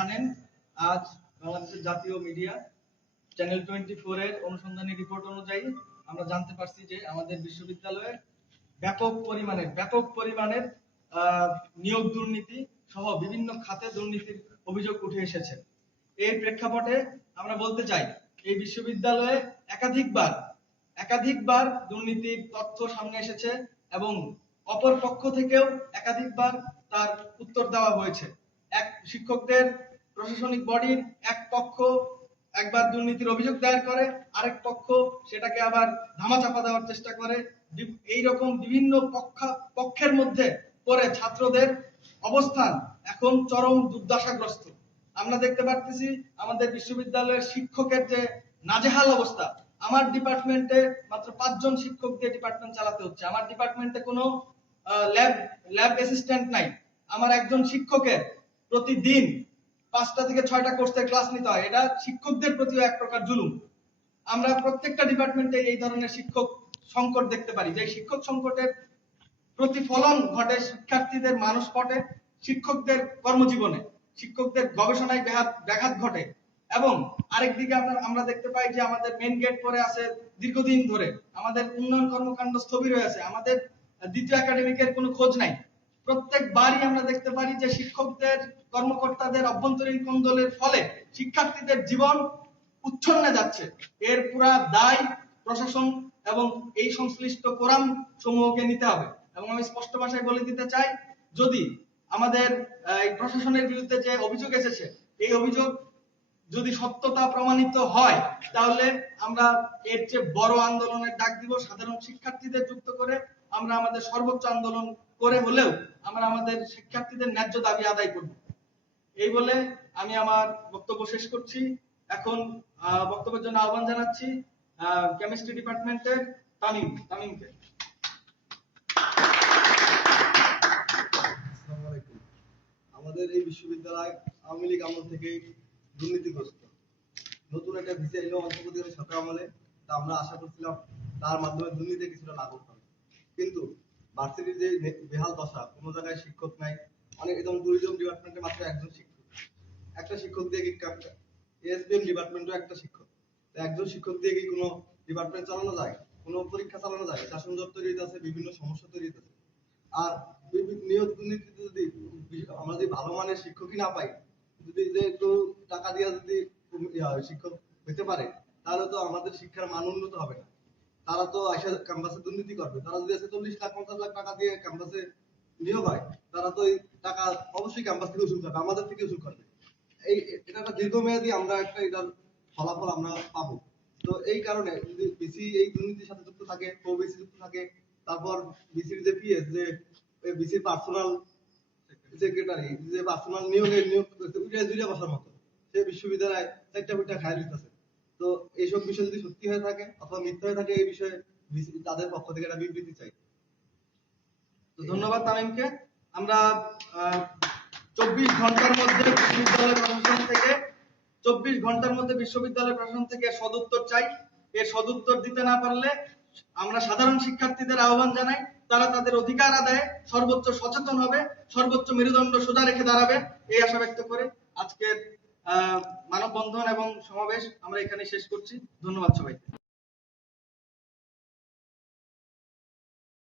জানেন আজ বাংলাদেশের জাতীয় মিডিয়া চ্যানেল 24 এর অনুসন্ধানী রিপোর্ট অনুযায়ী আমরা জানতে পারছি যে আমাদের বিশ্ববিদ্যালয়ে ব্যাপক পরিমাণের নিয়োগ দুর্নীতি সহ বিভিন্ন খাতে দুর্নীতির অভিযোগ উঠে এসেছে। এর প্রেক্ষাপটে আমরা বলতে চাই এই বিশ্ববিদ্যালয়ে একাধিকবার দুর্নীতির তথ্য সামনে এসেছে এবং অপর পক্ষ থেকেও একাধিকবার তার উত্তর দেওয়া হয়েছে। এক শিক্ষকদের প্রশাসনিক বডির এক পক্ষ একবার দুর্নীতির অভিযোগ দায়ের করে, আরেক পক্ষ সেটাকে আবার ধামাচাপা দেওয়ার চেষ্টা করে। এই রকম বিভিন্ন পক্ষের মধ্যে পড়ে ছাত্রদের অবস্থান এখন চরম দুর্দশাগ্রস্ত। আমরা দেখতে পাচ্ছি আমাদের বিশ্ববিদ্যালয়ের শিক্ষকের যে নাজেহাল অবস্থা। আমার ডিপার্টমেন্টে মাত্র 5 জন শিক্ষক দিয়ে ডিপার্টমেন্ট চালাতে হচ্ছে। আমার ডিপার্টমেন্টে কোনো ল্যাব অ্যাসিস্ট্যান্ট নাই। আমার একজন শিক্ষকের প্রতিদিন 5টা থেকে 6টা কোর্সের ক্লাস নিতে হয়। এটা শিক্ষকদের প্রতিও এক প্রকার জুলুম। আমরা প্রত্যেকটা ডিপার্টমেন্টে এই ধরনের শিক্ষক সংকট দেখতে পারি। যে শিক্ষক সংকটের প্রতিফলন ঘটে শিক্ষার্থীদের মানসপটে, শিক্ষকদের কর্মজীবনে, শিক্ষকদের গবেষণায় ব্যাঘাত ঘটে। এবং আরেকদিকে আমরা দেখতে পাই যে আমাদের মেইন গেট পরে আছে দীর্ঘদিন ধরে, আমাদের উন্নয়ন কর্মকাণ্ড স্থবির হয়ে আছে, আমাদের দ্বিতীয় একাডেমিকের কোনো খোঁজ নাই। প্রত্যেকবারই আমরা দেখতে পারি যে শিক্ষকদের কর্মকর্তাদের অভ্যন্তরীণ কোন্দলের ফলে শিক্ষার্থীদের জীবন উচ্ছন্নে যাচ্ছে। এর পুরা দায় প্রশাসন এবং এই সংশ্লিষ্ট ফোরাম সমূহকে নিতে হবে। এবং আমি স্পষ্ট ভাষায় বলে দিতে চাই, যদি আমাদের প্রশাসনের বিরুদ্ধে যে অভিযোগ এসেছে, এই অভিযোগ যদি সত্যতা প্রমাণিত হয়, তাহলে আমরা এর চেয়ে বড় আন্দোলনের ডাক দিব। সাধারণ শিক্ষার্থীদের যুক্ত করে আমরা আমাদের সর্বোচ্চ আন্দোলন করে হলেও আমরা আমাদের শিক্ষার্থীদের ন্যায্য দাবি আদায় করব। এই বলে আমি আমার বক্তব্য শেষ করছি। এখন বক্তব্যের জন্য আহ্বান জানাচ্ছি কেমিস্ট্রি ডিপার্টমেন্টের তামিমকে। আমাদের এই বিশ্ববিদ্যালয় আওয়ামী লীগ আমল থেকে দুর্নীতিগ্রস্ত। নতুন একটা ভিসি এলো অন্তর্বর্তীকালীন সরকার আমলে, তা আমরা আশা করছিলাম তার মাধ্যমে দুর্নীতি কিছুটা লাঘব হবে। কিন্তু ভার্সিটির যে বেহাল দশা, কোনো জায়গায় শিক্ষক নাই। অনেক একদম ট্যুরিজম ডিপার্টমেন্টে মাত্র একজন শিক্ষক, একটা শিক্ষক দিয়ে কি এসবিএম ডিপার্টমেন্টও একটা শিক্ষক। একজন শিক্ষক দিয়ে কি কোনো ডিপার্টমেন্ট চালানো যায়, কোনো পরীক্ষা চালানো যায়? শাসন জট তৈরি হইতেছে, বিভিন্ন সমস্যা তৈরি হইতেছে। আর নিয়োগ দুর্নীতিতে যদি আমরা যদি ভালো মানের শিক্ষকই না পাই, যদি যে একটু টাকা দিয়ে যদি শিক্ষক পেতে পারে, তাহলে তো আমাদের শিক্ষার মান উন্নত হবে না। তারা তো আসলে ক্যাম্পাসে দুর্নীতি করবে। তারা যদি 40 লাখ 50 লাখ টাকা দিয়ে ক্যাম্পাসে নিয়োগ হয়, তারা তো এই টাকা অবশ্যই ক্যাম্পাস থেকে উসুল করবে, আমাদের থেকে উসুল করবে। এটা একটা দীর্ঘমেয়াদী আমরা একটা এটার ফলাফল আমরা পাবো। তো এই কারণে যদি বিসি এই দুর্নীতির সাথে যুক্ত থাকে, ওবিসি যুক্ত থাকে, তারপর বিসির যে পিএস, যে বিসির পার্সোনাল সেক্রেটারি, যে পার্সোনাল নিয়োগ করতে দুইটা বছর মতো সে বিশ্ববিদ্যালয়ে 4টা বইটা খায় দিতেছে। তো এইসব বিষয় যদি সত্যি হয়ে থাকে অথবা মিথ্যা হয়ে থাকে, এই বিষয়ে তাদের পক্ষ থেকে একটা বিবৃতি চাই। তো ধন্যবাদ তামিমকে। আমরা 24 ঘন্টার মধ্যে বিশ্ববিদ্যালয় প্রশাসন থেকে সদুত্তর চাই। এর সদুত্তর দিতে না পারলে আমরা সাধারণ শিক্ষার্থীদের আহ্বান জানাই, তারা তাদের অধিকার আদায়ে সর্বোচ্চ সচেতন হবে, সর্বোচ্চ মেরুদণ্ড সোজা রেখে দাঁড়াবে। এই আশা ব্যক্ত করে আজকের মানববন্ধন এবং সমাবেশ আমরা এখানে শেষ করছি। ধন্যবাদ সবাইকে।